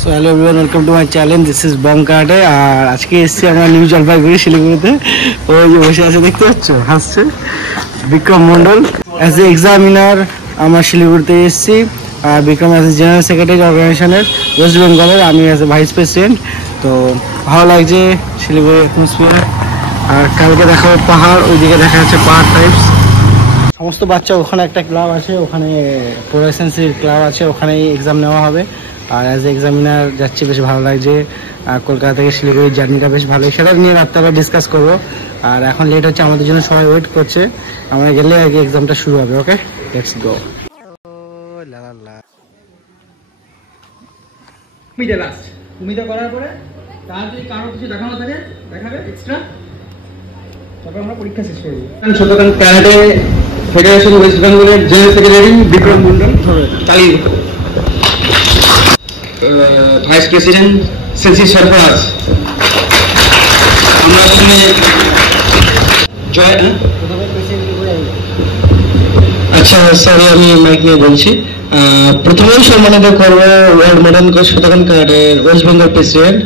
So hello everyone, welcome to my channel. This is বম কার্ডে। আর আজকে এসেছি আমরা নিউ জলপাইগুড়ি শিলিগুড়িতে। ওই যে বসে আছে দেখতে পাচ্ছ, হাসছে, Vikram Mondal. As a examiner আমরা শিলিগুড়িতে এসেছি। আর Vikram as a general secretary অর্গানাইজেশনের ওয়েস্ট বেঙ্গলের, আমি অ্যাজ এ ভাইস প্রেসিডেন্ট। তো ভালো লাগছে শিলিগুড়ি অ্যাটমসফিয়ার। আর কালকে দেখা পাহাড়, ওইদিকে দেখা যাচ্ছে পাহাড় টাইপস। সমস্ত বাচ্চা ওখানে একটা ক্লাব আছে, ওখানে প্রোডাকশনসির ক্লাব আছে, ওখানেই এক্সাম নেওয়া হবে। আর অ্যাজ এ এক্সামিনার যাচ্ছি, বেশ ভালো লাগছে। আর কলকাতা থেকে শিলিগুড়ির জার্নিটা বেশ ভালোই, সেটা নিয়ে রাত্রেবেলা ডিসকাস করবো। আর এখন লেট হচ্ছে, আমাদের জন্য সবাই ওয়েট করছে। আমরা গেলে আগে এক্সামটা শুরু হবে। ওকে, লেটস গো। ভূমিকা করার পরে তার যদি কারো কিছু দেখানো থাকে দেখাবে এক্সট্রা, তারপর আমরা পরীক্ষা শেষ করবো। শতকান ক্যারাটে ফেডারেশন ওয়েস্ট বেঙ্গলের জেনারেল সেক্রেটারি বিক্রম মন্ডল চালিয়ে ভাইস প্রেসিডেন্ট সেন্সি সরফরাজ। আমরা প্রথমে আচ্ছা সরি, আমি মাইক নিয়ে বলছি। প্রথমেই সম্মানিত করবো ওয়ার্ল্ড মডার্ন কোচ শতকান ক্যারাটের West Bengal president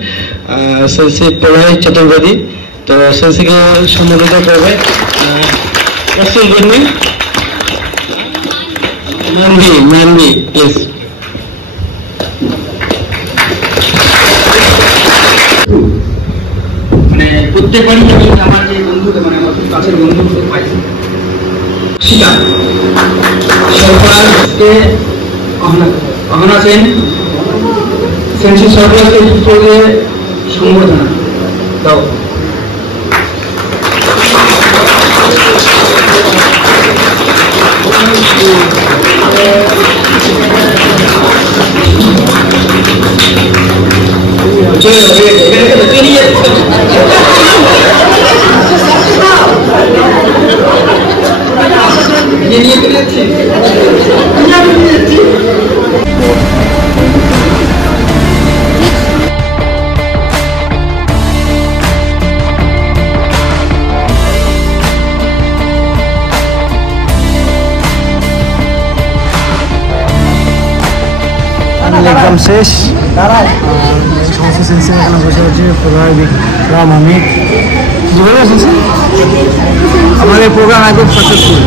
sensei Prabhai Chaturvedi. তো সেন্সিকে সম্মানিত করবে মানবি প্লিজ। মানে প্রত্যেকবারই আমি আমার যে বন্ধুকে, মানে আমার খুব কাছের বন্ধু পাইছি শিকা সরকারকে অহনা সেন সেন্সি সরকারকে সংবর্ধনা দাও। এক্সাম শেষ, সমস্ত সেন্সি এখানে বসে আছে। প্রোগ্রাম অমিত আমাদের প্রোগ্রাম একদম সাকসেসফুল।